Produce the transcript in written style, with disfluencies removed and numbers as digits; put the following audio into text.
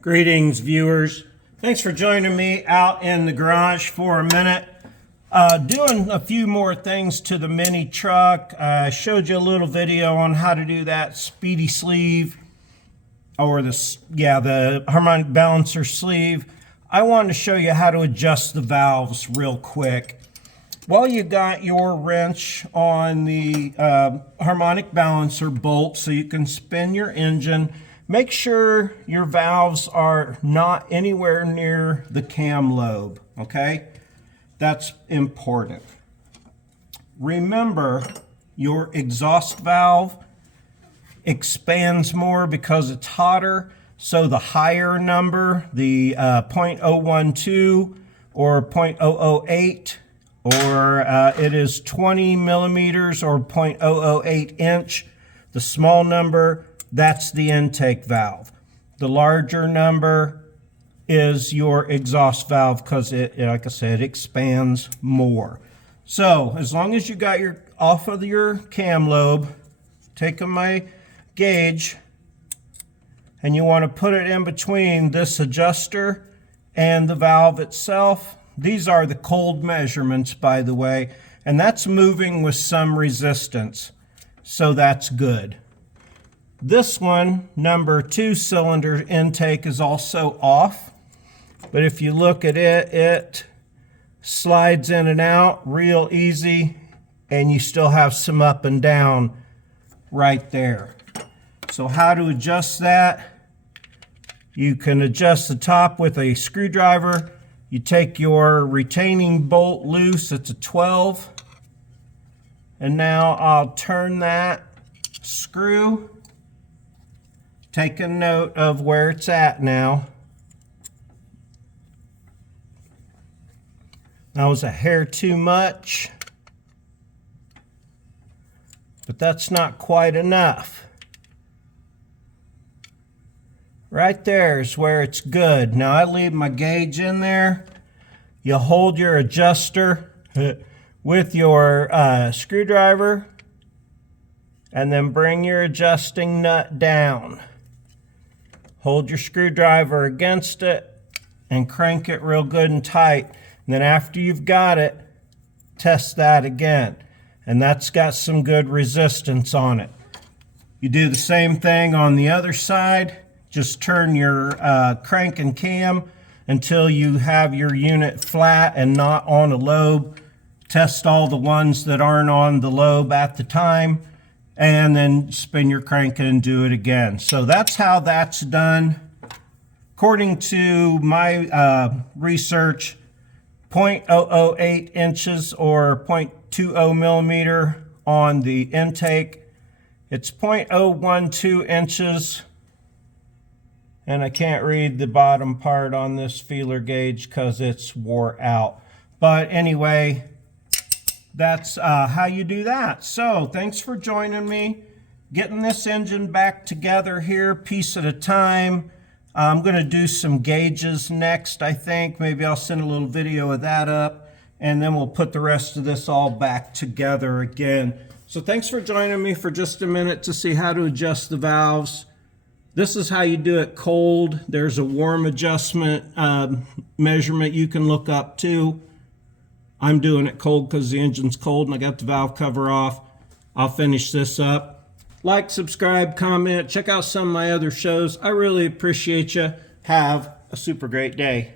Greetings, viewers. Thanks for joining me out in the garage for a minute. Doing a few more things to the mini truck. I showed you a little video on how to do that speedy sleeve, or the harmonic balancer sleeve. I wanted to show you how to adjust the valves real quick. While you got your wrench on the harmonic balancer bolt so you can spin your engine, make sure your valves are not anywhere near the cam lobe, okay? That's important. Remember, your exhaust valve expands more because it's hotter, so the higher number, the 0.012 or 0.008, or it is 20 millimeters or 0.008 inch, the small number, that's the intake valve. The larger number is your exhaust valve because it, like I said, expands more. So as long as you got your off of your cam lobe, taking my gauge, and you want to put it in between this adjuster and the valve itself. These are the cold measurements, by the way, and that's moving with some resistance, so that's good. This one, number 2 cylinder intake, is also off, but if you look at it, it slides in and out real easy, and you still have some up and down right there. So how to adjust that? You can adjust the top with a screwdriver. You take your retaining bolt loose, it's a 12, and now I'll turn that screw. Take a note of where it's at now. That was a hair too much, but that's not quite enough. Right there is where it's good. Now I leave my gauge in there. You hold your adjuster with your screwdriver and then bring your adjusting nut down. Hold your screwdriver against it and crank it real good and tight. And then after you've got it, test that again. And that's got some good resistance on it. You do the same thing on the other side. Just turn your crank and cam until you have your unit flat and not on a lobe. Test all the ones that aren't on the lobe at the time, and then spin your crank and do it again. So that's how that's done. According to my research, 0.008 inches or 0.20 millimeter on the intake. It's 0.012 inches. And I can't read the bottom part on this feeler gauge because it's wore out. But anyway, that's how you do that. So thanks for joining me. Getting this engine back together here, piece at a time. I'm going to do some gauges next, I think. Maybe I'll send a little video of that up. And then we'll put the rest of this all back together again. So thanks for joining me for just a minute to see how to adjust the valves. This is how you do it cold. There's a warm adjustment measurement you can look up too. I'm doing it cold because the engine's cold and I got the valve cover off. I'll finish this up. Like, subscribe, comment, check out some of my other shows. I really appreciate you. Have a super great day.